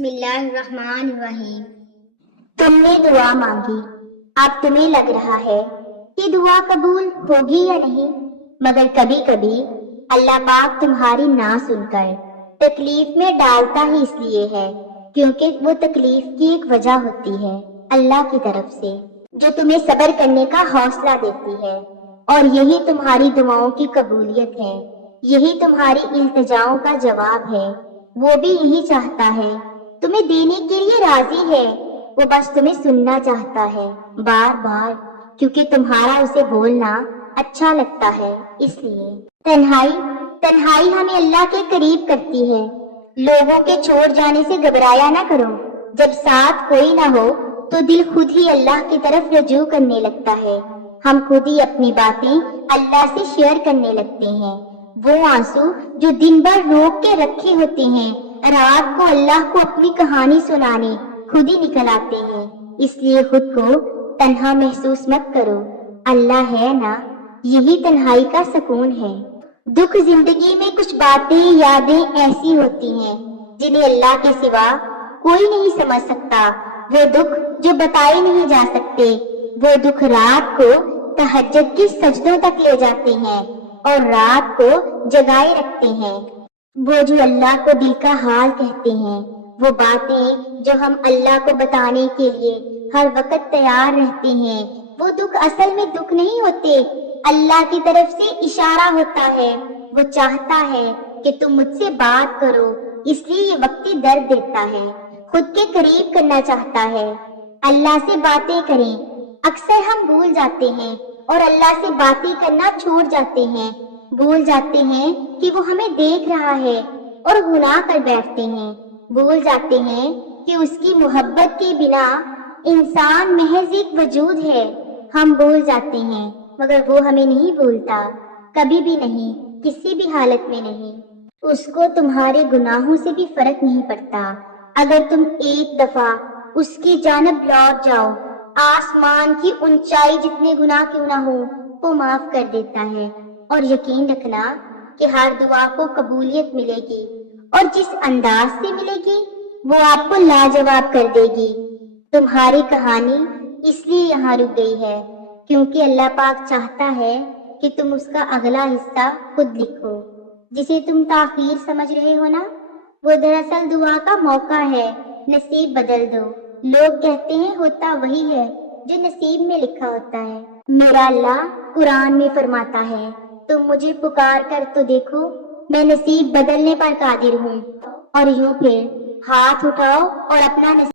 بسم اللہ الرحمن الرحیم۔ تم نے دعا مانگی، اب تمہیں لگ رہا ہے کہ دعا قبول ہوگی یا نہیں، مگر کبھی کبھی اللہ پاک تمہاری نہ سن کر تکلیف میں ڈالتا ہی اس لیے ہے کیونکہ وہ تکلیف کی ایک وجہ ہوتی ہے اللہ کی طرف سے، جو تمہیں صبر کرنے کا حوصلہ دیتی ہے، اور یہی تمہاری دعاؤں کی قبولیت ہے، یہی تمہاری التجاؤں کا جواب ہے۔ وہ بھی یہی چاہتا ہے، تمہیں دینے کے لیے راضی ہے، وہ بس تمہیں سننا چاہتا ہے بار بار، کیونکہ تمہارا اسے بولنا اچھا لگتا ہے۔ اس لیے تنہائی ہمیں اللہ کے قریب کرتی ہے۔ لوگوں کے چھوڑ جانے سے گھبرایا نہ کرو، جب ساتھ کوئی نہ ہو تو دل خود ہی اللہ کی طرف رجوع کرنے لگتا ہے، ہم خود ہی اپنی باتیں اللہ سے شیئر کرنے لگتے ہیں۔ وہ آنسو جو دن بھر روک کے رکھے ہوتے ہیں، رات کو اللہ کو اپنی کہانی سنانے خود ہی نکل آتے ہیں۔ اس لیے خود کو تنہا محسوس مت کرو، اللہ ہے نا، یہی تنہائی کا سکون ہے۔ دکھ زندگی میں کچھ باتیں یادیں ایسی ہوتی ہیں جنہیں اللہ کے سوا کوئی نہیں سمجھ سکتا، وہ دکھ جو بتائے نہیں جا سکتے، وہ دکھ رات کو تہجد کی سجدوں تک لے جاتے ہیں اور رات کو جگائے رکھتے ہیں۔ وہ جو اللہ کو دل کا حال کہتے ہیں، وہ باتیں جو ہم اللہ کو بتانے کے لیے ہر وقت تیار رہتے ہیں، وہ دکھ اصل میں دکھ نہیں ہوتے، اللہ کی طرف سے اشارہ ہوتا ہے۔ وہ چاہتا ہے کہ تم مجھ سے بات کرو، اس لیے یہ وقتی درد دیتا ہے، خود کے قریب کرنا چاہتا ہے۔ اللہ سے باتیں کریں، اکثر ہم بھول جاتے ہیں اور اللہ سے باتیں کرنا چھوڑ جاتے ہیں، بھول جاتے ہیں کہ وہ ہمیں دیکھ رہا ہے اور گناہ کر بیٹھتے ہیں، بھول جاتے ہیں کہ اس کی محبت کے بنا انسان محض ایک وجود ہے۔ ہم بھول جاتے ہیں مگر وہ ہمیں نہیں بھولتا، کبھی بھی نہیں، کسی بھی حالت میں نہیں۔ اس کو تمہارے گناہوں سے بھی فرق نہیں پڑتا، اگر تم ایک دفعہ اس کی جانب لوٹ جاؤ، آسمان کی اونچائی جتنے گناہ کیوں نہ ہو وہ معاف کر دیتا ہے۔ اور یقین رکھنا کہ ہر دعا کو قبولیت ملے گی، اور جس انداز سے ملے گی وہ آپ کو لاجواب کر دے گی۔ تمہاری کہانی اس لیے یہاں رک گئی ہے کیونکہ اللہ پاک چاہتا ہے کہ تم اس کا اگلا حصہ خود لکھو۔ جسے تم تاخیر سمجھ رہے ہو نا، وہ دراصل دعا کا موقع ہے، نصیب بدل دو۔ لوگ کہتے ہیں ہوتا وہی ہے جو نصیب میں لکھا ہوتا ہے، میرا اللہ قرآن میں فرماتا ہے، تم مجھے پکار کر تو دیکھو، میں نصیب بدلنے پر قادر ہوں۔ اور یوں پھر ہاتھ اٹھاؤ اور اپنا نصیب